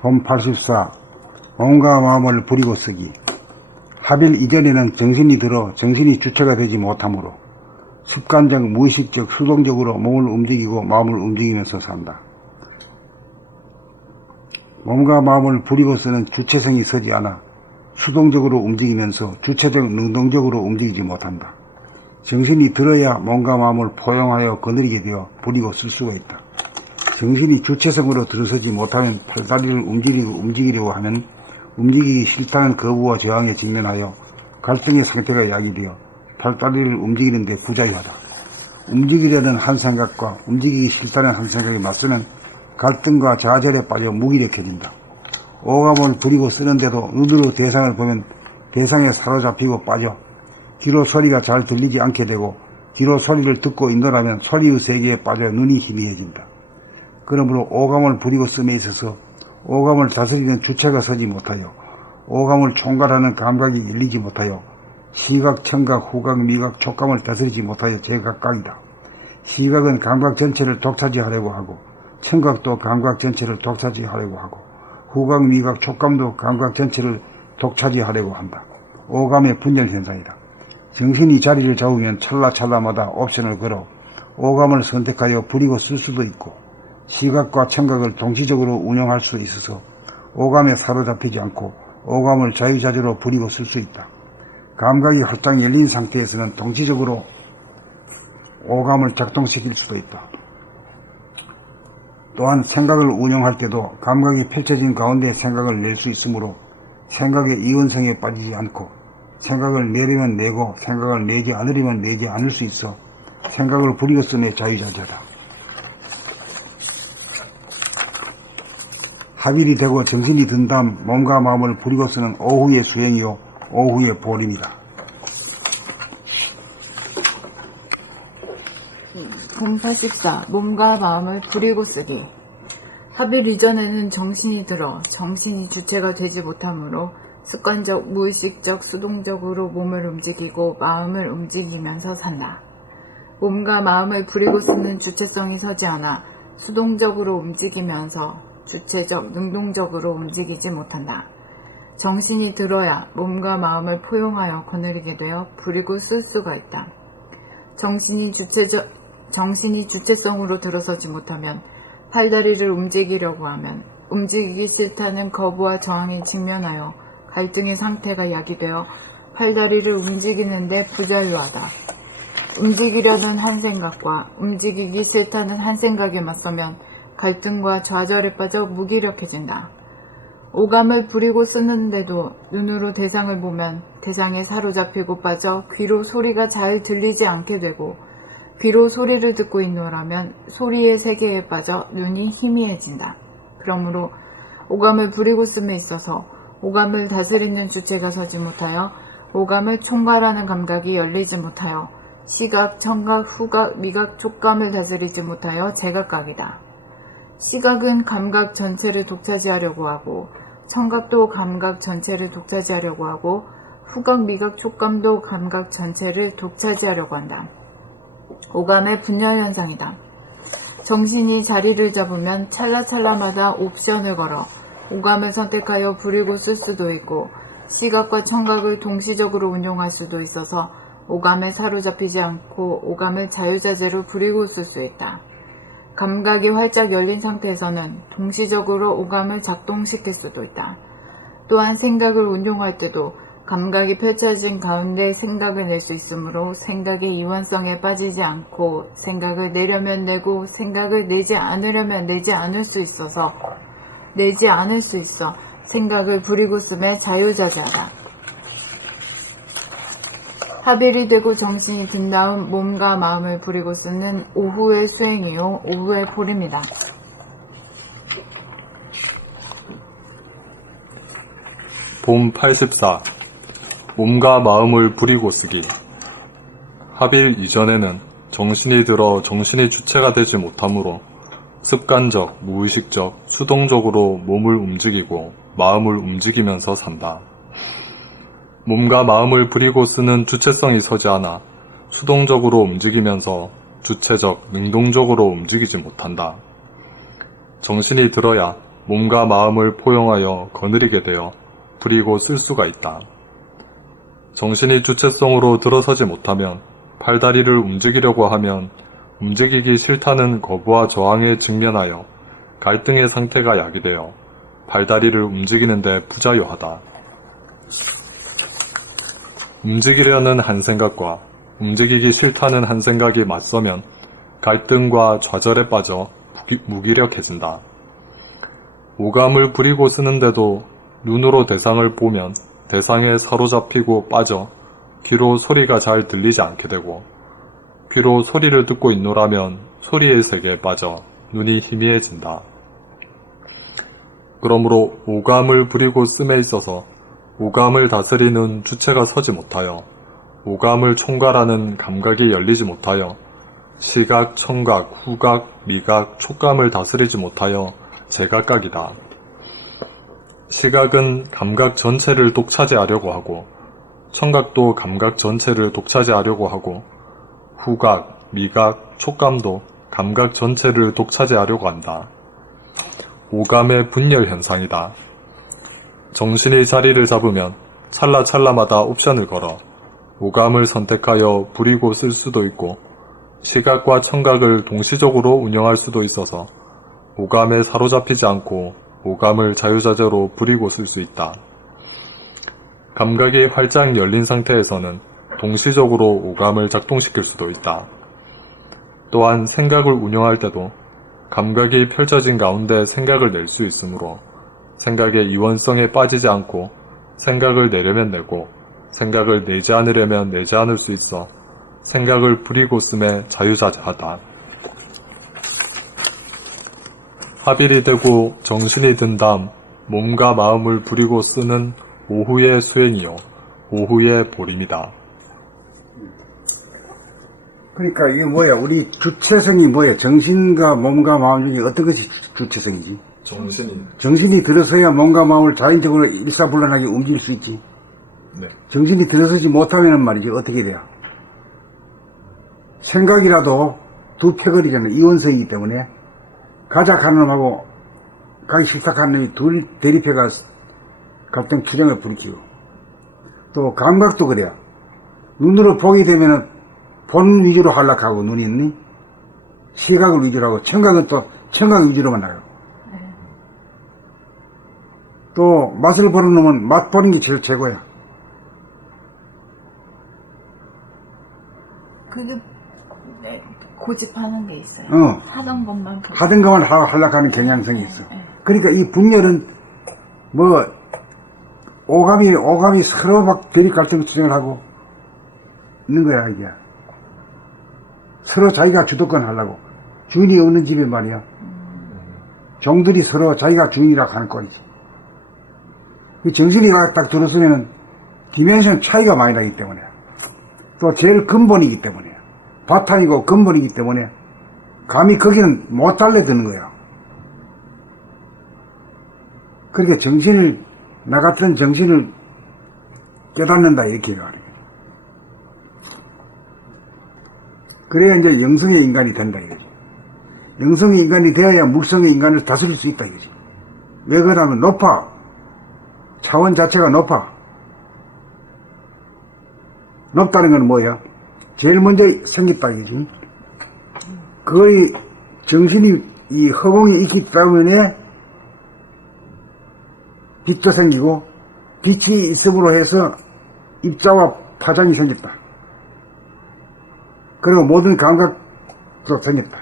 봄 84. 몸과 마음을 부리고 쓰기. 합일 이전에는 정신이 들어 정신이 주체가 되지 못하므로 습관적, 무의식적, 수동적으로 몸을 움직이고 마음을 움직이면서 산다. 몸과 마음을 부리고 쓰는 주체성이 서지 않아 수동적으로 움직이면서 주체적, 능동적으로 움직이지 못한다. 정신이 들어야 몸과 마음을 포용하여 거느리게 되어 부리고 쓸 수가 있다. 정신이 주체성으로 들어서지 못하면 팔다리를 움직이려고 하면 움직이기 싫다는 거부와 저항에 직면하여 갈등의 상태가 야기되어 팔다리를 움직이는데 부자유하다. 움직이려는 한 생각과 움직이기 싫다는 한 생각이 맞서는 갈등과 좌절에 빠져 무기력해진다. 오감을 부리고 쓰는데도 눈으로 대상을 보면 대상에 사로잡히고 빠져 귀로 소리가 잘 들리지 않게 되고 귀로 소리를 듣고 있노라면 소리의 세계에 빠져 눈이 희미해진다. 그러므로 오감을 부리고 씀에 있어서 오감을 다스리는 주체가 서지 못하여 오감을 총괄하는 감각이 열리지 못하여 시각, 청각, 후각, 미각, 촉감을 다스리지 못하여 제각각이다. 시각은 감각 전체를 독차지하려고 하고 청각도 감각 전체를 독차지하려고 하고 후각, 미각, 촉감도 감각 전체를 독차지하려고 한다. 오감의 분열현상이다. 정신이 자리를 잡으면 찰나찰나마다 옵션을 걸어 오감을 선택하여 부리고 쓸 수도 있고 시각과 청각을 동시적으로 운영할 수 있어서 오감에 사로잡히지 않고 오감을 자유자재로 부리고 쓸 수 있다. 감각이 활짝 열린 상태에서는 동시적으로 오감을 작동시킬 수도 있다. 또한 생각을 운영할 때도 감각이 펼쳐진 가운데 생각을 낼 수 있으므로 생각의 이원성에 빠지지 않고 생각을 내려면 내고 생각을 내지 않으려면 내지 않을 수 있어 생각을 부리고 쓰는 자유자재다. 합일이 되고 정신이 든 다음 몸과 마음을 부리고 쓰는 오후의 수행이요 오후의 보림이다. 봄 84. 몸과 마음을 부리고 쓰기. 합일 이전에는 정신이 들어 정신이 주체가 되지 못하므로 습관적, 무의식적, 수동적으로 몸을 움직이고 마음을 움직이면서 산다. 몸과 마음을 부리고 쓰는 주체성이 서지 않아 수동적으로 움직이면서 주체적, 능동적으로 움직이지 못한다. 정신이 들어야 몸과 마음을 포용하여 거느리게 되어 부리고 쓸 수가 있다. 정신이 주체성으로 들어서지 못하면 팔다리를 움직이려고 하면 움직이기 싫다는 거부와 저항에 직면하여 갈등의 상태가 야기되어 팔다리를 움직이는데 부자유하다. 움직이려는 한 생각과 움직이기 싫다는 한 생각에 맞서면 갈등과 좌절에 빠져 무기력해진다. 오감을 부리고 쓰는데도 눈으로 대상을 보면 대상에 사로잡히고 빠져 귀로 소리가 잘 들리지 않게 되고 귀로 소리를 듣고 있노라면 소리의 세계에 빠져 눈이 희미해진다. 그러므로 오감을 부리고 씀에 있어서 오감을 다스리는 주체가 서지 못하여 오감을 총괄하는 감각이 열리지 못하여 시각, 청각, 후각, 미각, 촉감을 다스리지 못하여 제각각이다. 시각은 감각 전체를 독차지하려고 하고 청각도 감각 전체를 독차지하려고 하고 후각, 미각, 촉감도 감각 전체를 독차지하려고 한다. 오감의 분열현상이다. 정신이 자리를 잡으면 찰나찰나마다 옵션을 걸어 오감을 선택하여 부리고 쓸 수도 있고 시각과 청각을 동시적으로 운용할 수도 있어서 오감에 사로잡히지 않고 오감을 자유자재로 부리고 쓸 수 있다. 감각이 활짝 열린 상태에서는 동시적으로 오감을 작동시킬 수도 있다. 또한 생각을 운용할 때도 감각이 펼쳐진 가운데 생각을 낼 수 있으므로 생각의 이원성에 빠지지 않고 생각을 내려면 내고 생각을 내지 않으려면 내지 않을 수 있어 생각을 부리고 씀에 자유자재하다. 합일이 되고 정신이 든 다음 몸과 마음을 부리고 쓰는 오후의 수행이요 오후의 보림이다. 봄 84. 몸과 마음을 부리고 쓰기. 합일 이전에는 정신이 들어 정신이 주체가 되지 못하므로 습관적, 무의식적, 수동적으로 몸을 움직이고 마음을 움직이면서 산다. 몸과 마음을 부리고 쓰는 주체성이 서지 않아 수동적으로 움직이면서 주체적, 능동적으로 움직이지 못한다. 정신이 들어야 몸과 마음을 포용하여 거느리게 되어 부리고 쓸 수가 있다. 정신이 주체성으로 들어서지 못하면 팔다리를 움직이려고 하면 움직이기 싫다는 거부와 저항에 직면하여 갈등의 상태가 야기되어 팔다리를 움직이는데 부자유하다. 움직이려는 한 생각과 움직이기 싫다는 한 생각이 맞서면 갈등과 좌절에 빠져 무기력해진다. 오감을 부리고 쓰는데도 눈으로 대상을 보면 대상에 사로잡히고 빠져 귀로 소리가 잘 들리지 않게 되고 귀로 소리를 듣고 있노라면 소리의 세계에 빠져 눈이 희미해진다. 그러므로 오감을 부리고 씀에 있어서 오감을 다스리는 주체가 서지 못하여 오감을 총괄하는 감각이 열리지 못하여 시각, 청각, 후각, 미각, 촉감을 다스리지 못하여 제각각이다. 시각은 감각 전체를 독차지하려고 하고 청각도 감각 전체를 독차지하려고 하고 후각, 미각, 촉감도 감각 전체를 독차지하려고 한다. 오감의 분열 현상이다. 정신이 자리를 잡으면 찰나찰나마다 옵션을 걸어 오감을 선택하여 부리고 쓸 수도 있고 시각과 청각을 동시적으로 운영할 수도 있어서 오감에 사로잡히지 않고 오감을 자유자재로 부리고 쓸 수 있다. 감각이 활짝 열린 상태에서는 동시적으로 오감을 작동시킬 수도 있다. 또한 생각을 운영할 때도 감각이 펼쳐진 가운데 생각을 낼 수 있으므로 생각의 이원성에 빠지지 않고 생각을 내려면 내고 생각을 내지 않으려면 내지 않을 수 있어 생각을 부리고 씀에 자유자재하다. 합일이 되고 정신이 든 다음 몸과 마음을 부리고 쓰는 오후의 수행이요 오후의 보림이다. 그러니까 이게 뭐야? 우리 주체성이 뭐야? 정신과 몸과 마음 중에 어떤 것이 주체성이지? 정신이 들어서야 몸과 마음을 자연적으로 일사불란하게 움직일 수 있지. 네. 정신이 들어서지 못하면 말이지 어떻게 돼요? 생각이라도 두 패거리잖아요. 이원성이기 때문에 가자 하는 놈하고 가기 싫다 하는 놈이 둘 대립해가 갈등 투쟁을 불이키고 또 감각도 그래요. 눈으로 보게 되면은 본 위주로 하려고 눈이 있니? 시각을 위주로 하고 청각은 또 청각 위주로만 나가고 또 맛을 보는 놈은 맛 보는 게 제일 최고야. 그게 네, 고집하는 게 있어요. 하던 것만 하던 것만 하려고 하는 경향성이 있어. 그러니까 이 분열은 뭐 오감이 서로 막 대립 갈등 투쟁을 하고 있는 거야 이게. 서로 자기가 주도권 하려고 주인이 없는 집에 말이야. 종들이 서로 자기가 주인이라고 하는 꼴이지. 정신이 딱 들어서면은 디멘션 차이가 많이 나기 때문에 또 제일 근본이기 때문에 바탕이고 근본이기 때문에 감히 거기는 못 달래드는 거야. 그러니까 정신을 나 같은 정신을 깨닫는다 이렇게 말하는 거지. 그래야 이제 영성의 인간이 된다 이거지. 영성의 인간이 되어야 물성의 인간을 다스릴 수 있다 이거지. 왜 그러냐면 높아. 차원 자체가 높아. 높다는 건 뭐야? 제일 먼저 생겼다 이거지. 그거의 정신이 이 허공에 있기 때문에 빛도 생기고 빛이 있음으로 해서 입자와 파장이 생겼다. 그리고 모든 감각도 생겼다.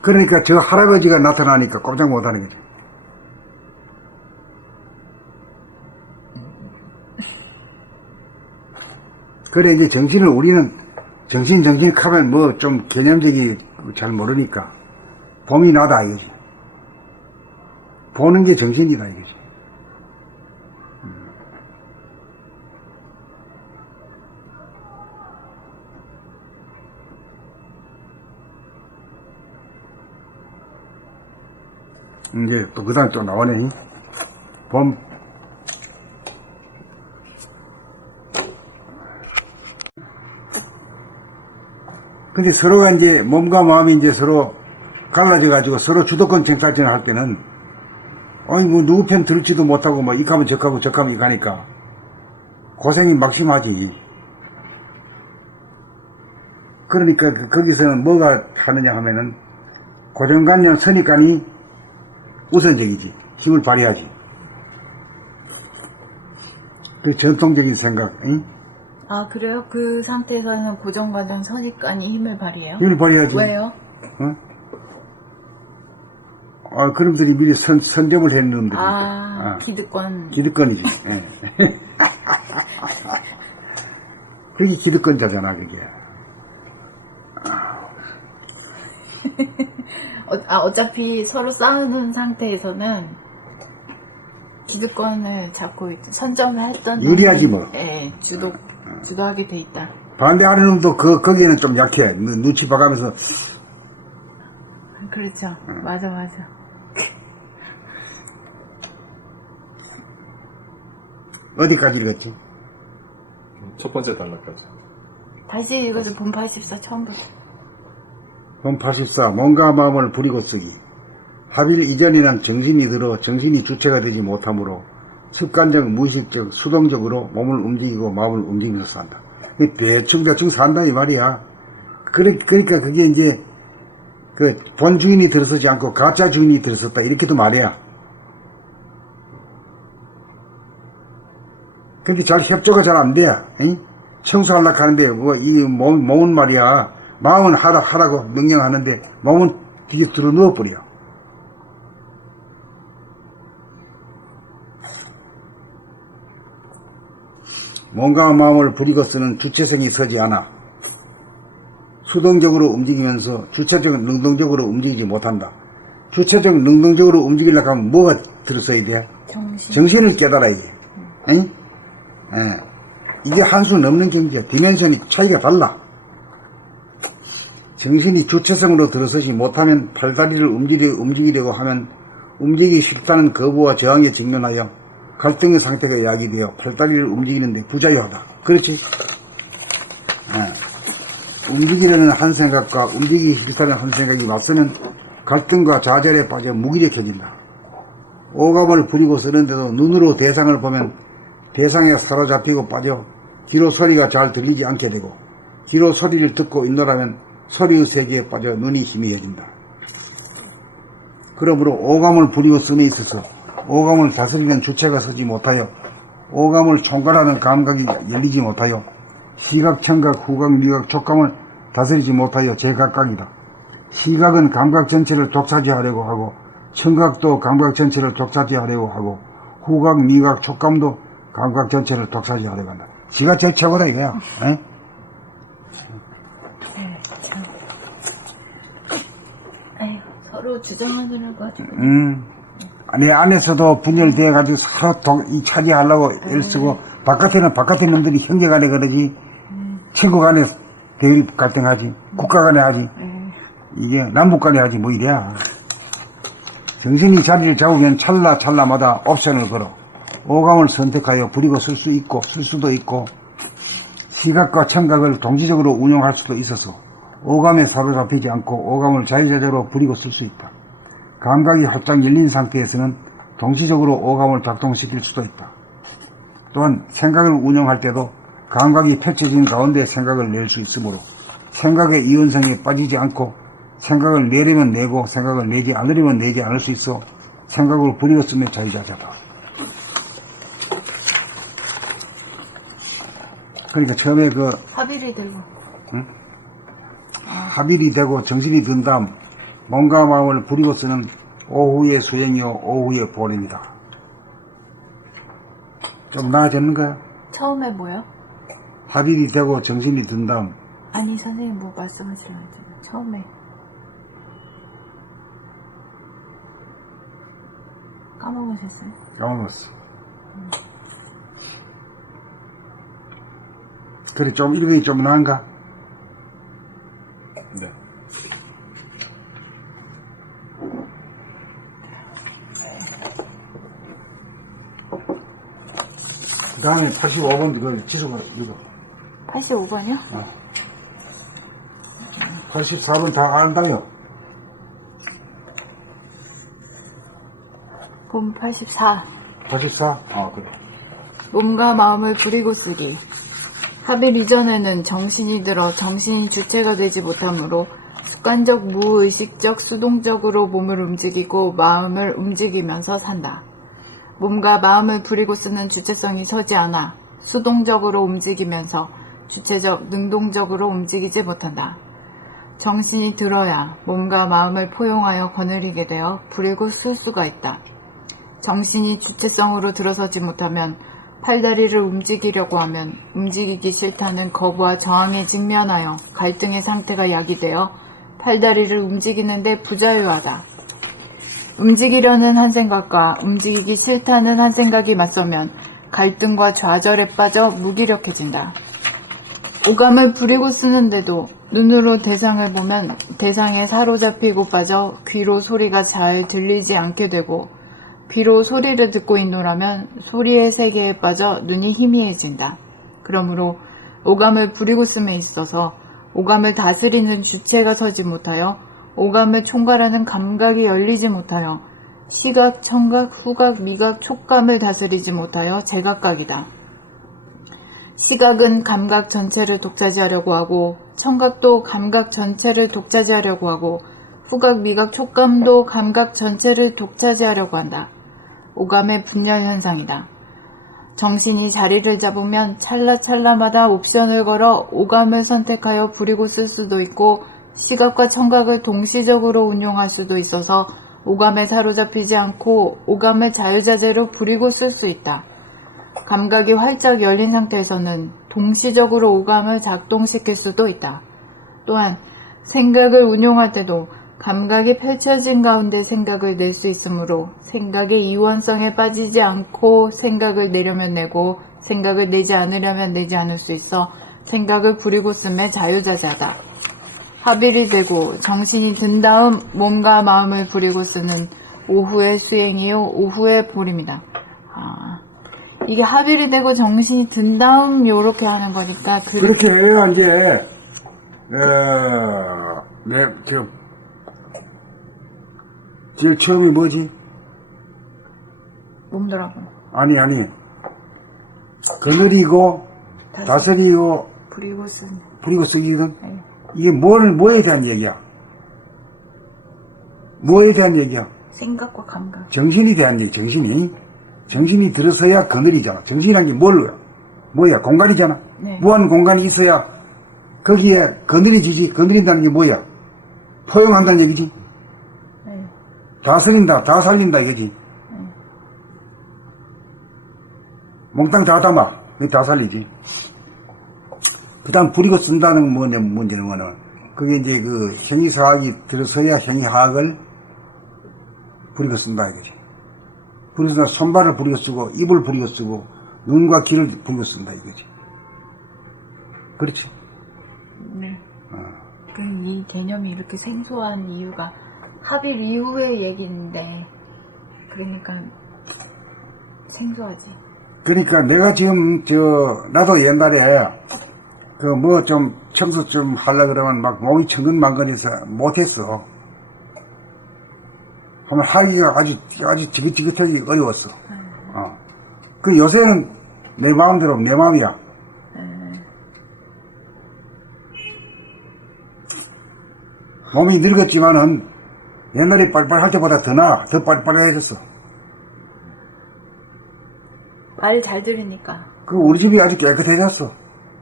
그러니까 저 할아버지가 나타나니까 꼼짝 못하는 거죠. 그래 이제 정신을 우리는 정신 하면 뭐 좀 개념적이 잘 모르니까 봄이 나다 이거지. 보는 게 정신이다 이거지. 이제 또 그 다음 또 나오네. 봄. 근데 서로가 이제 몸과 마음이 이제 서로 갈라져가지고 서로 주도권 쟁탈전을 할 때는, 아니, 뭐, 누구 편 들을지도 못하고, 뭐, 이가면 적하고 적하면 이가니까, 고생이 막심하지. 그러니까, 거기서는 뭐가 하느냐 하면은, 고정관념 선입관이 우선적이지. 힘을 발휘하지. 그 전통적인 생각, 응? 아, 그래요? 그 상태에서는 고정관념 선입관이 힘을 발휘해요? 힘을 발휘하지. 왜요? 응? 아, 그놈들이 미리 선점을 했는 놈들이니까. 기득권. 기득권이지. 예. 그게 기득권자잖아, 그게. 어차피 서로 싸우는 상태에서는 기득권을 잡고 선점을 했던 유리하지 뭐. 예, 주도하게 돼 있다. 반대하는 놈도 거기에는 좀 약해. 눈치 봐가면서. 그렇죠. 맞아. 어디까지 읽었지? 첫 번째 단락까지. 다시 읽어서 본 84 처음부터. 본 84. 몸과 마음을 부리고 쓰기. 합일 이전에는 정신이 들어 정신이 주체가 되지 못하므로 습관적, 무의식적, 수동적으로 몸을 움직이고 마음을 움직이면서 산다. 대충 산다 이 말이야. 그러니까 그게 이제 그 본 주인이 들어서지 않고 가짜 주인이 들어섰다 이렇게도 말이야. 그렇게 잘 협조가 잘 안 돼. 응? 청소하려고 하는데 이 몸은 말이야. 마음은 하라고 명령하는데 몸은 뒤에 들어 누워버려. 몸과 마음을 부리고 쓰는 주체성이 서지 않아 수동적으로 움직이면서 주체적 능동적으로 움직이지 못한다. 주체적 능동적으로 움직이려고 하면 뭐가 들어서야 돼? 정신을 깨달아야지. 응? 예. 이게 한 수 넘는 경지야. 디멘션이 차이가 달라. 정신이 주체성으로 들어서지 못하면 팔다리를 움직이려고 하면 움직이기 싫다는 거부와 저항에 직면하여 갈등의 상태가 야기되어 팔다리를 움직이는데 부자유하다. 그렇지? 예. 움직이려는 한 생각과 움직이기 싫다는 한 생각이 맞서는 갈등과 좌절에 빠져 무기력해진다. 오감을 부리고 쓰는데도 눈으로 대상을 보면 대상에 사로잡히고 빠져 귀로 소리가 잘 들리지 않게 되고 귀로 소리를 듣고 있노라면 소리의 세계에 빠져 눈이 희미해진다. 그러므로 오감을 부리고 씀에 있어서 오감을 다스리는 주체가 서지 못하여 오감을 총괄하는 감각이 열리지 못하여 시각, 청각, 후각, 미각, 촉감을 다스리지 못하여 제각각이다. 시각은 감각 전체를 독차지하려고 하고 청각도 감각 전체를 독차지하려고 하고 후각, 미각, 촉감도 감각 전체를 독차지하려고 한다. 지가 제일 최고다 이거야. 에? 아이고, 서로 주장하느라고 하죠. 내 안에서도 분열되어가지고 서로 차지하려고 애를 쓰고 바깥에는 바깥의 놈들이 형제간에 그러지 친구 간에 대립 갈등하지 국가 간에 하지 이게 남북 간에 하지 뭐 이래야. 정신이 자리를 잡으면 찰나마다 옵션을 걸어 오감을 선택하여 부리고 쓸 수 있고 쓸 수도 있고 시각과 청각을 동시적으로 운용할 수도 있어서 오감에 사로잡히지 않고 오감을 자유자재로 부리고 쓸 수 있다. 감각이 활짝 열린 상태에서는 동시적으로 오감을 작동시킬 수도 있다. 또한 생각을 운영할 때도 감각이 펼쳐진 가운데 생각을 낼 수 있으므로 생각의 이원성에 빠지지 않고 생각을 내려면 내고 생각을 내지 않으려면 내지 않을 수 있어 생각을 부리고 쓰면 자유자재다. 그러니까 처음에 합일이 되고 합일이 되고 정신이 든 다음 몸과 마음을 부리고 쓰는 오후의 수행이요 오후의 보림이다. 좀 나아졌는 거야? 처음에 뭐요? 합일이 되고 정신이 든 다음 아니 선생님 뭐 말씀하시려고 했잖아요. 처음에 까먹으셨어요? 까먹었어. 그래 좀 읽으니 좀 나은가? 네. 그 다음에 85번 그 지수가 읽어. 85번이요? 84번 다 안다며. 본 84. 84? 그래. 몸과 마음을 부리고 쓰기. 합일 이전에는 정신이 들어 정신이 주체가 되지 못하므로 습관적 무의식적 수동적으로 몸을 움직이고 마음을 움직이면서 산다. 몸과 마음을 부리고 쓰는 주체성이 서지 않아 수동적으로 움직이면서 주체적 능동적으로 움직이지 못한다. 정신이 들어야 몸과 마음을 포용하여 거느리게 되어 부리고 쓸 수가 있다. 정신이 주체성으로 들어서지 못하면 팔다리를 움직이려고 하면 움직이기 싫다는 거부와 저항에 직면하여 갈등의 상태가 야기되어 팔다리를 움직이는데 부자유하다. 움직이려는 한 생각과 움직이기 싫다는 한 생각이 맞서면 갈등과 좌절에 빠져 무기력해진다. 오감을 부리고 쓰는데도 눈으로 대상을 보면 대상에 사로잡히고 빠져 귀로 소리가 잘 들리지 않게 되고 귀로 소리를 듣고 있노라면 소리의 세계에 빠져 눈이 희미해진다. 그러므로 오감을 부리고 씀에 있어서 오감을 다스리는 주체가 서지 못하여 오감을 총괄하는 감각이 열리지 못하여 시각, 청각, 후각, 미각, 촉감을 다스리지 못하여 제각각이다. 시각은 감각 전체를 독차지하려고 하고 청각도 감각 전체를 독차지하려고 하고 후각, 미각, 촉감도 감각 전체를 독차지하려고 한다. 오감의 분열 현상이다. 정신이 자리를 잡으면 찰나찰나마다 옵션을 걸어 오감을 선택하여 부리고 쓸 수도 있고 시각과 청각을 동시적으로 운용할 수도 있어서 오감에 사로잡히지 않고 오감을 자유자재로 부리고 쓸 수 있다. 감각이 활짝 열린 상태에서는 동시적으로 오감을 작동시킬 수도 있다. 또한 생각을 운용할 때도 감각이 펼쳐진 가운데 생각을 낼 수 있으므로 생각의 이원성에 빠지지 않고 생각을 내려면 내고 생각을 내지 않으려면 내지 않을 수 있어 생각을 부리고 씀에 자유자재하다. 합일이 되고 정신이 든 다음 몸과 마음을 부리고 쓰는 오후의 수행이요 오후의 보림이다. 이게 합일이 되고 정신이 든 다음 요렇게 하는 거니까 그렇게 해야 이제 제일 처음이 뭐지? 몸더라고. 아니 거느리고 다스리고 부리고 쓰는. 부리고 쓰기거든. 네. 이게 뭐에 대한 얘기야? 뭐에 대한 얘기야? 생각과 감각. 정신이 대한 얘기. 정신이 들어서야 거느리잖아. 정신이란 게 뭐야? 공간이잖아. 네. 무한 공간이 있어야 거기에 거느려지지. 거느린다는 게 뭐야? 포용한다는 얘기지. 네. 다 살린다 이거지. 네. 몽땅 다 담아. 다 살리지. 그 다음 부리고 쓴다는 문제는 뭐냐면, 그게 이제 그 행위사학이 들어서야 행위하학을 부리고 쓴다 이거지. 부리고 쓴다, 손발을 부리고 쓰고, 입을 부리고 쓰고, 눈과 귀를 부리고 쓴다 이거지. 그렇지? 네. 이 개념이 이렇게 생소한 이유가 합일 이후의 얘기인데, 그러니까 생소하지. 그러니까 내가 지금 나도 옛날에 청소 좀 하려고 그러면 막 몸이 천근만근해서 못했어. 하면 하기가 아주 지긋지긋하기 어려웠어. 그 요새는 내 마음대로 내 마음이야. 몸이 늙었지만은 옛날에 빨리빨리 할 때보다 더 빨리빨리해졌어. 말 잘 들으니까. 그 우리 집이 아주 깨끗해졌어.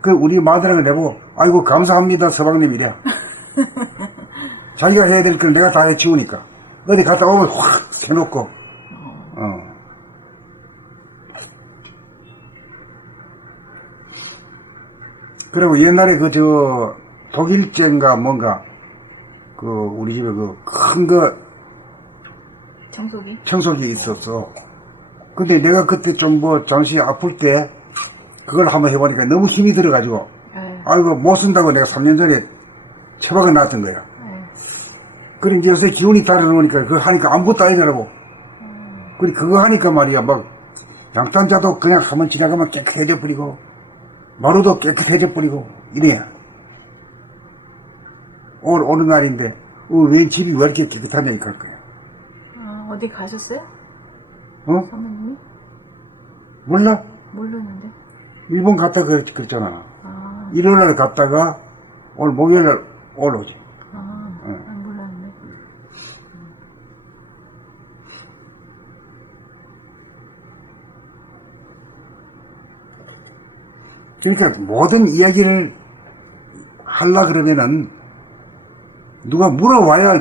그 우리 마누라가 내보고 아이고 감사합니다 서방님 이래. 자기가 해야 될 걸 내가 다 해치우니까 어디 갔다 오면 확 세놓고. 그리고 옛날에 독일제인가 뭔가 우리 집에 큰 청소기 있었어. 근데 내가 그때 잠시 아플 때 그걸 한번 해보니까 너무 힘이 들어가지고 아이고 못 쓴다고 내가 3년 전에 처박아 놨던 거야. 그래 이제 요새 기운이 달아놓으니까 그거 하니까 아무것도 아니더라고. 그래 그거 하니까 말이야 막 양탄자도 그냥 한번 지나가면 깨끗해져 버리고 마루도 깨끗해져 버리고 이래. 어느 날인데 왜 집이 왜 이렇게 깨끗하냐 그럴 거야. 어디 가셨어요? 어? 사모님이? 몰라? 모르는데. 일본 갔다 그랬잖아. 아, 일요일날 갔다가 오늘 목요일날 올라오지. 난 몰랐네. 그러니까 모든 이야기를 하려 그러면은 누가 물어와야 해.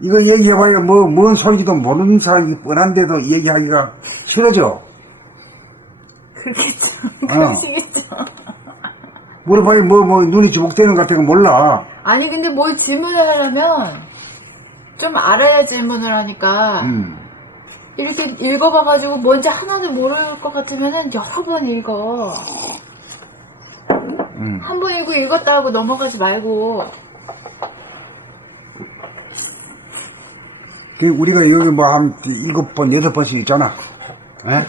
이거 얘기해봐야 뭔 소리지도 모르는 사람이 뻔한데도 얘기하기가 싫어져. 그러겠죠. 그러시겠죠. 물어봐야 눈이 주목되는 것 같은 거 몰라. 아니, 근데 뭘 질문을 하려면 좀 알아야 질문을 하니까 이렇게 읽어봐가지고 뭔지 하나도 모를 것 같으면은 여러 번 읽어. 한 번 읽었다 하고 넘어가지 말고. 우리가 여기 한 7번, 8번씩 있잖아. 에?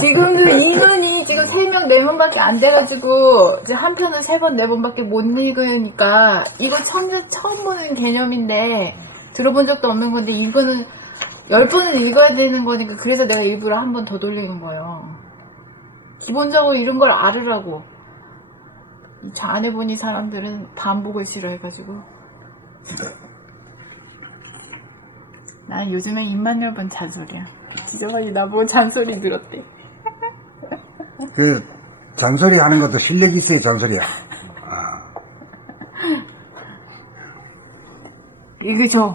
지금도 인원이 지금 3명, 4명밖에 안 돼가지고 이제 한 편을 3번, 4번밖에 못 읽으니까 이거 처음 보는 개념인데 들어본 적도 없는 건데 이거는 10번을 읽어야 되는 거니까 그래서 내가 일부러 한 번 더 돌리는 거예요. 기본적으로 이런 걸 알으라고. 저 안 해보니 사람들은 반복을 싫어해가지고. 난 요즘에 입만 열번 잔소리야. 기자관이 나보고 잔소리 늘었대. 잔소리 하는 것도 실력이 있어야 잔소리야. 이게 저.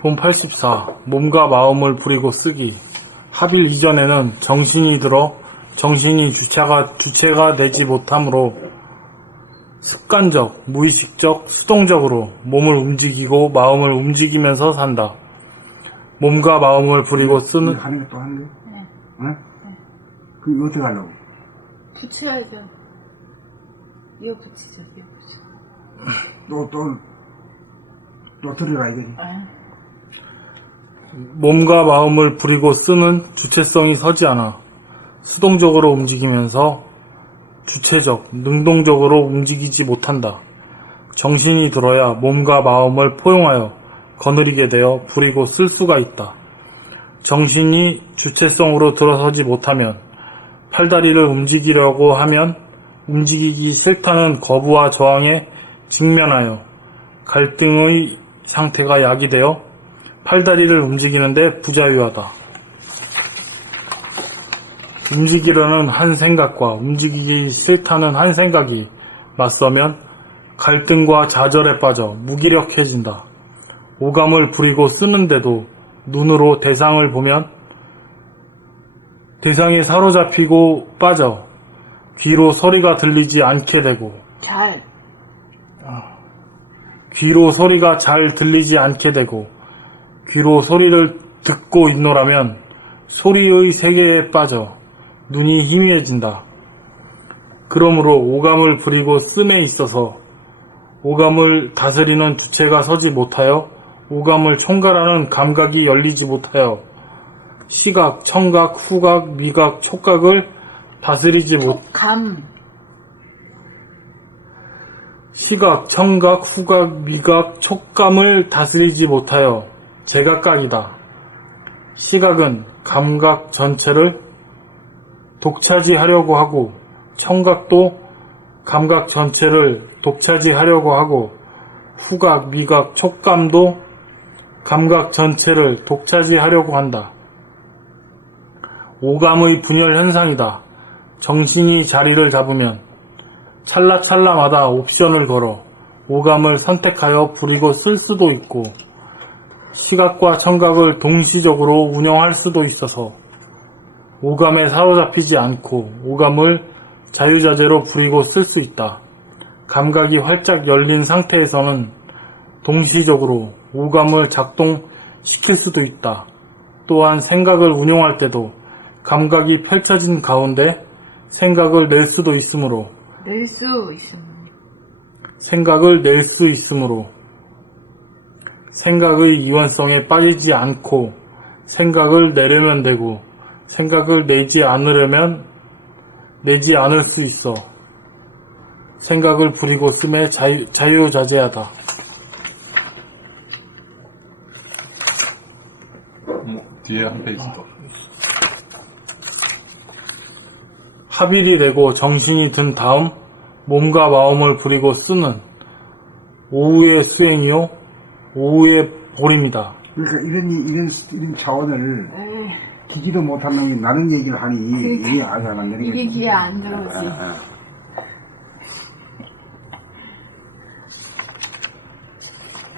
본 84. 몸과 마음을 부리고 쓰기. 합일 이전에는 정신이 들어 정신이 주체가 되지 못하므로 습관적, 무의식적, 수동적으로 몸을 움직이고 마음을 움직이면서 산다. 몸과 마음을 부리고 쓰는 하는 거 또 하는 거? 네. 응? 그럼 어떻게 하려고? 붙여야죠. 이거 붙이죠, 이거 붙여. 또 들어가야 되지. 몸과 마음을 부리고 쓰는 주체성이 서지 않아 수동적으로 움직이면서 주체적, 능동적으로 움직이지 못한다. 정신이 들어야 몸과 마음을 포용하여 거느리게 되어 부리고 쓸 수가 있다. 정신이 주체성으로 들어서지 못하면 팔다리를 움직이려고 하면 움직이기 싫다는 거부와 저항에 직면하여 갈등의 상태가 야기되어 팔다리를 움직이는데 부자유하다. 움직이려는 한 생각과 움직이기 싫다는 한 생각이 맞서면 갈등과 좌절에 빠져 무기력해진다. 오감을 부리고 쓰는데도 눈으로 대상을 보면 대상에 사로잡히고 빠져 귀로 소리가 들리지 않게 되고 귀로 소리가 잘 들리지 않게 되고 귀로 소리를 듣고 있노라면 소리의 세계에 빠져 눈이 희미해진다. 그러므로 오감을 부리고 씀에 있어서 오감을 다스리는 주체가 서지 못하여 오감을 총괄하는 감각이 열리지 못하여 시각, 청각, 후각, 미각, 촉각을 다스리지 시각, 청각, 후각, 미각, 촉감을 다스리지 못하여 제각각이다. 시각은 감각 전체를 독차지하려고 하고 청각도 감각 전체를 독차지하려고 하고 후각, 미각, 촉감도 감각 전체를 독차지하려고 한다. 오감의 분열 현상이다. 정신이 자리를 잡으면 찰나찰나마다 옵션을 걸어 오감을 선택하여 부리고 쓸 수도 있고 시각과 청각을 동시적으로 운영할 수도 있어서 오감에 사로잡히지 않고 오감을 자유자재로 부리고 쓸 수 있다. 감각이 활짝 열린 상태에서는 동시적으로 오감을 작동시킬 수도 있다. 또한 생각을 운용할 때도 감각이 펼쳐진 가운데 생각을 낼 수도 있으므로 생각을 낼 수 있으므로 생각의 이원성에 빠지지 않고 생각을 내려면 되고 생각을 내지 않을 수 있어. 생각을 부리고 쓰매 자유자재하다. 뒤에 한 페이지 더. 합일이 되고 정신이 든 다음 몸과 마음을 부리고 쓰는 오후의 수행이요 오후의 볼입니다. 그러니까 이런 차원을 에이, 기지도 못한 놈이 나는 얘기를 하니 이게 아주 안 되는 이게 귀에 안 들어오지.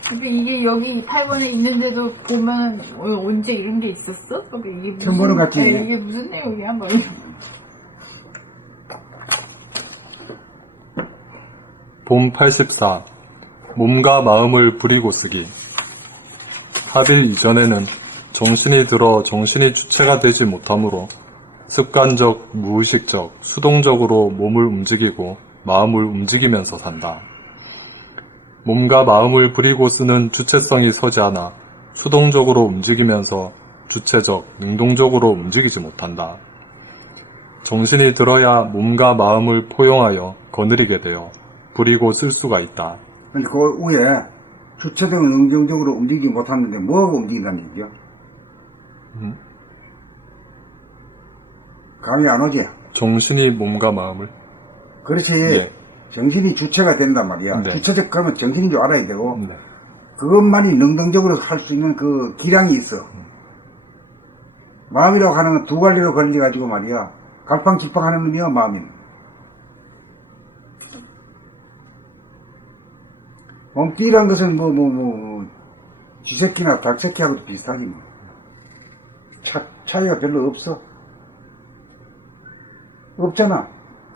근데 이게 여기 8번에 있는데도 보면 언제 이런 게 있었어? 이게 무슨, 처음 보는 것 같지? 이게 무슨 내용이야? 뭐 봄 84. 몸과 마음을 부리고 쓰기. 합일 이전에는 정신이 들어 정신이 주체가 되지 못하므로 습관적, 무의식적, 수동적으로 몸을 움직이고 마음을 움직이면서 산다. 몸과 마음을 부리고 쓰는 주체성이 서지 않아 수동적으로 움직이면서 주체적, 능동적으로 움직이지 못한다. 정신이 들어야 몸과 마음을 포용하여 거느리게 되어 부리고 쓸 수가 있다. 그 위에 주체적 능동적으로 움직이지 못하는데 뭐하고 움직인다는 얘기죠? 감이 안 오지? 정신이 몸과 마음을. 그렇지. 예. 정신이 주체가 된단 말이야. 네. 주체적 그러면 정신인 줄 알아야 되고 네. 그것만이 능동적으로 할 수 있는 그 기량이 있어. 마음이라고 하는 건 두 갈래로 걸려가지고 말이야. 갈팡질팡 하는 놈이야 마음이. 몸띠란 것은 쥐새끼나 닭새끼하고도 비슷하지 뭐. 차이가 별로 없어. 없잖아.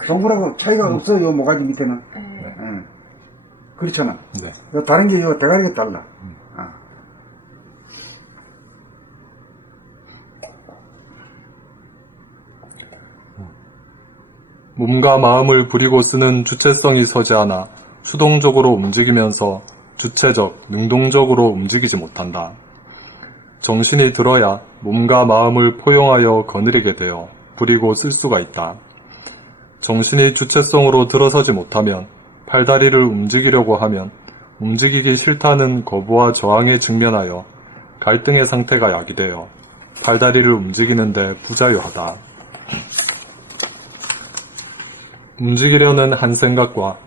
동물하고 차이가 없어, 요 모가지 밑에는. 예. 그렇잖아. 네. 요 다른 게 요 대가리가 달라. 아. 몸과 마음을 부리고 쓰는 주체성이 서지 않아 수동적으로 움직이면서 주체적, 능동적으로 움직이지 못한다. 정신이 들어야 몸과 마음을 포용하여 거느리게 되어 부리고 쓸 수가 있다. 정신이 주체성으로 들어서지 못하면 팔다리를 움직이려고 하면 움직이기 싫다는 거부와 저항에 직면하여 갈등의 상태가 야기되어 팔다리를 움직이는데 부자유하다. 움직이려는 한 생각과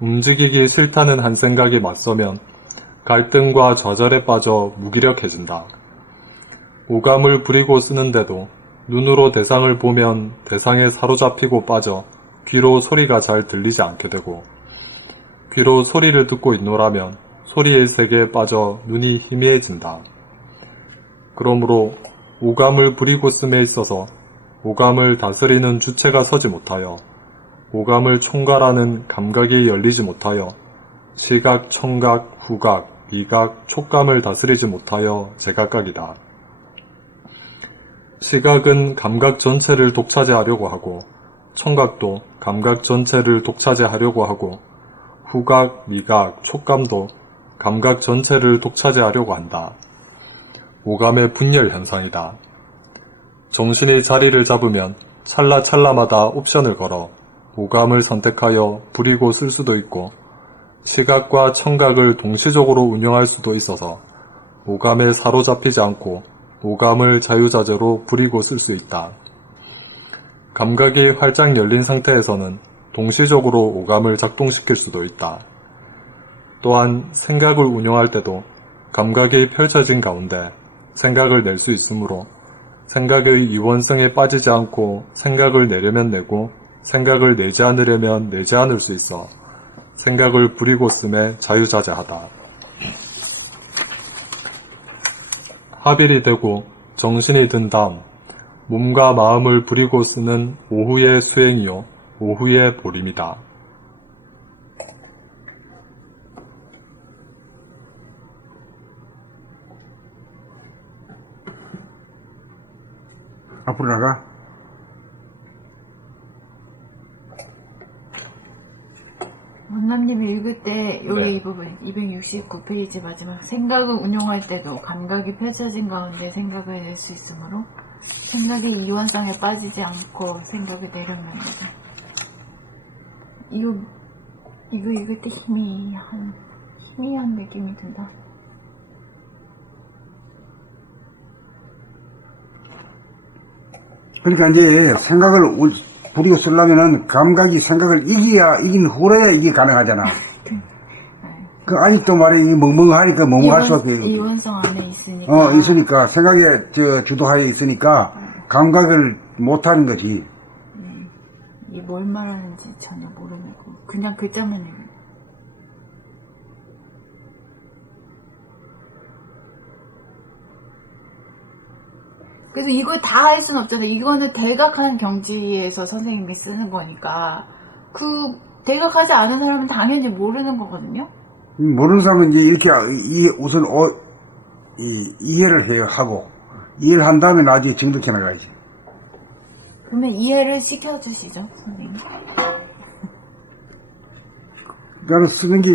움직이기 싫다는 한 생각이 맞서면 갈등과 좌절에 빠져 무기력해진다. 오감을 부리고 쓰는데도 눈으로 대상을 보면 대상에 사로잡히고 빠져 귀로 소리가 잘 들리지 않게 되고 귀로 소리를 듣고 있노라면 소리의 세계에 빠져 눈이 희미해진다. 그러므로 오감을 부리고 씀에 있어서 오감을 다스리는 주체가 서지 못하여 오감을 총괄하는 감각이 열리지 못하여 시각, 청각, 후각, 미각, 촉감을 다스리지 못하여 제각각이다. 시각은 감각 전체를 독차지하려고 하고 청각도 감각 전체를 독차지하려고 하고 후각, 미각, 촉감도 감각 전체를 독차지하려고 한다. 오감의 분열 현상이다. 정신이 자리를 잡으면 찰나찰나마다 옵션을 걸어 오감을 선택하여 부리고 쓸 수도 있고 시각과 청각을 동시적으로 운영할 수도 있어서 오감에 사로잡히지 않고 오감을 자유자재로 부리고 쓸 수 있다. 감각이 활짝 열린 상태에서는 동시적으로 오감을 작동시킬 수도 있다. 또한 생각을 운영할 때도 감각이 펼쳐진 가운데 생각을 낼 수 있으므로 생각의 이원성에 빠지지 않고 생각을 내려면 내고 생각을 내지 않으려면 내지 않을 수 있어 생각을 부리고 씀에 자유자재하다. 합일이 되고 정신이 든 다음 몸과 마음을 부리고 쓰는 오후의 수행이요 오후의 보림이다. 앞으로 나가. 원남님이 읽을 때 여기 네. 이 부분 269페이지 마지막 생각을 운용할 때도 감각이 펼쳐진 가운데 생각을 낼 수 있으므로 생각의 이원성에 빠지지 않고 생각을 내려면 되죠. 이거 읽을 때 희미한 느낌이 든다. 그러니까 이제 생각을 부리고 쓰려면은 감각이 생각을 이긴 후로야 이게 가능하잖아. 그 아직도 말이 멍멍하니까 멍멍할 수밖에 없고. 이원성 안에 있으니까. 있으니까 생각에 주도하에 있으니까 감각을 못하는 거지. 이게 뭘 말하는지 전혀 모르는 거. 그냥 글자만 읽는. 그래서 이걸 다 할 수는 없잖아요. 이거는 대각한 경지에서 선생님이 쓰는 거니까 그 대각하지 않은 사람은 당연히 모르는 거거든요. 모르는 사람은 이제 이렇게 우선 이해를 하고 이해를 한 다음에 나중에 정독해 나가야지. 그러면 이해를 시켜주시죠, 선생님. 나는 쓰는 게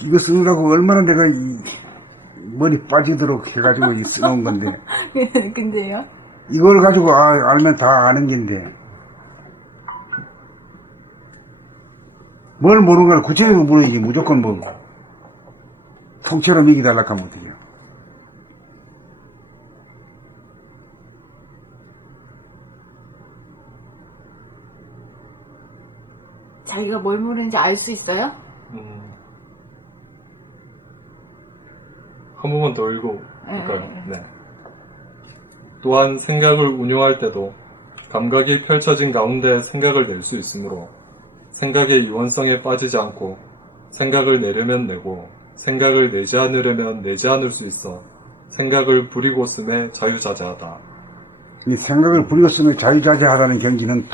이거 쓰느라고 얼마나 내가 머리 빠지도록 해가지고 써놓은 건데 근데요? 이걸 가지고 알면 다 아는 건데 뭘 모르는 걸 구체적으로 물어야지. 무조건 뭐 통째로 미기달라 하면 어떡해요. 자기가 뭘 모르는지 알 수 있어요? 한 번만 더 읽어볼까요? 네. 또한 생각을 운용할 때도 감각이 펼쳐진 가운데 생각을 낼 수 있으므로 생각의 이원성에 빠지지 않고 생각을 내려면 내고 생각을 내지 않으려면 내지 않을 수 있어 생각을 부리고 쓰매 자유자재하다. 이 생각을 부리고 쓰면 자유자재하다는 경지는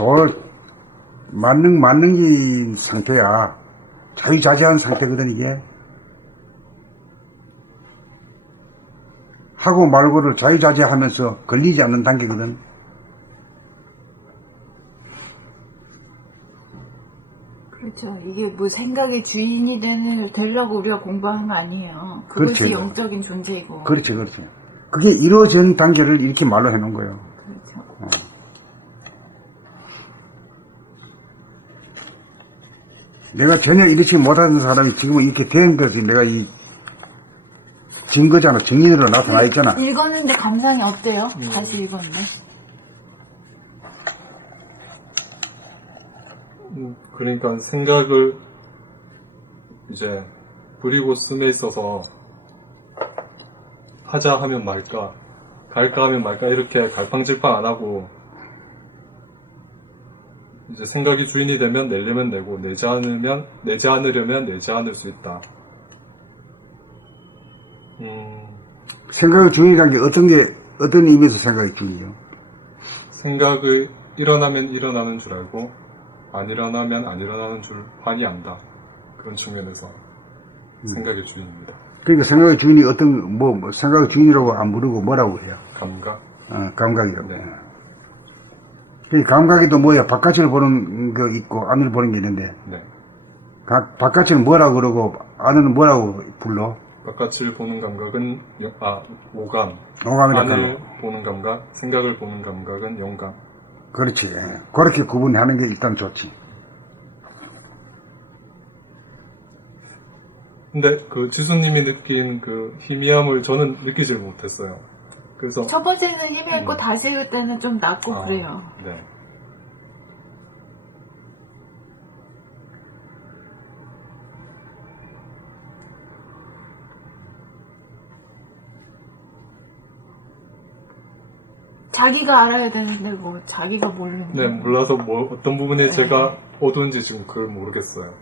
만능인 상태야. 자유자재한 상태거든 이게. 하고 말고를 자유자재하면서 걸리지 않는 단계거든. 그렇죠. 이게 뭐 생각의 주인이 되려고 우리가 공부하는 거 아니에요. 그것이 그렇죠. 영적인 존재이고. 그렇지. 그게 이루어진 단계를 이렇게 말로 해놓은 거예요. 그렇죠. 내가 전혀 이렇지 못하는 사람이 지금은 이렇게 된 것이 내가 이 증거잖아. 증인으로 나타나 있잖아. 읽었는데 감상이 어때요? 다시 읽었는데. 그러니까 생각을 이제 부리고 씀에 있어서 하자 하면 말까, 갈까 하면 말까 이렇게 갈팡질팡 안 하고 이제 생각이 주인이 되면 내려면 내고 내지 않으려면 내지 않을 수 있다. 생각의 주인이라는 게 어떤 의미에서 생각의 주인이요? 생각을 일어나면 일어나는 줄 알고 안 일어나면 안 일어나는 줄 환히 안다. 그런 측면에서 생각의 주인입니다. 그러니까 생각의 주인이 생각의 주인이라고 안 부르고 뭐라고 해요? 감각. 감각이라고. 네. 그 감각에도 뭐야? 바깥을 보는 거 있고 안을 보는 게 있는데 네. 바깥을 뭐라고 그러고 안은 뭐라고 불러? 바깥을 보는 감각은 오감. 오감이라 안을 그러고. 보는 감각, 생각을 보는 감각은 영감. 그렇지. 그렇게 구분하는 게 일단 좋지. 근데 그 지수님이 느낀 그 희미함을 저는 느끼질 못했어요. 그래서 첫 번째는 희미했고 다시 읽을 때는 좀 낫고 그래요. 네. 자기가 알아야 되는데 뭐 자기가 모르는. 네, 몰라서 어떤 부분에 제가 어두운지 지금 그걸 모르겠어요.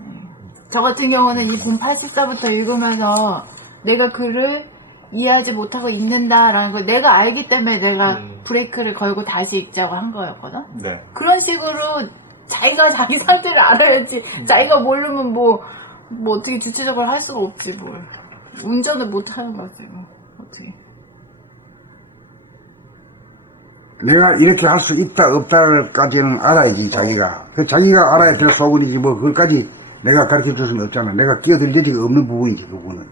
저 같은 경우는 이 본 84부터 읽으면서 내가 글을 이해하지 못하고 읽는다라는 걸 내가 알기 때문에 내가 브레이크를 걸고 다시 읽자고 한 거였거든. 네. 그런 식으로 자기가 자기 상태를 알아야지. 자기가 모르면 뭐 어떻게 주체적으로 할 수가 없지 뭘. 운전을 못 하는 거지 뭐. 어떻게. 내가 이렇게 할 수 있다 없다까지는 알아야지 자기가. 그 자기가 알아야 될 소문이지 뭐 그걸까지 내가 가르쳐 줄 수는 없잖아. 내가 끼어들 여지가 없는 부분이지 그거는.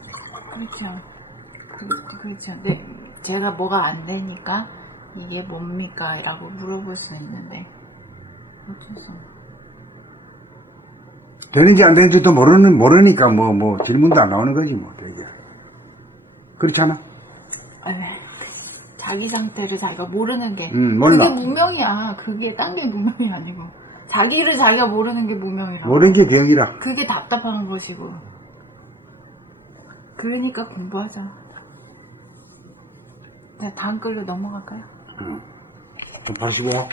그렇죠. 그렇죠. 네, 제가 뭐가 안 되니까 이게 뭡니까? 라고 물어볼 수 있는데 어쩔 수 없어. 되는지 안 되는지도 모르니까 뭐 질문도 안 나오는 거지 뭐 되게. 그렇잖아. 자기 상태를 자기가 모르는 게 몰라. 그게 무명이야. 그게 딴 게 무명이 아니고 자기를 자기가 모르는 게 무명이라고. 모르는 게 병이라. 그게 답답한 것이고. 그러니까 공부하자. 자, 다음 글로 넘어갈까요? 좀 85.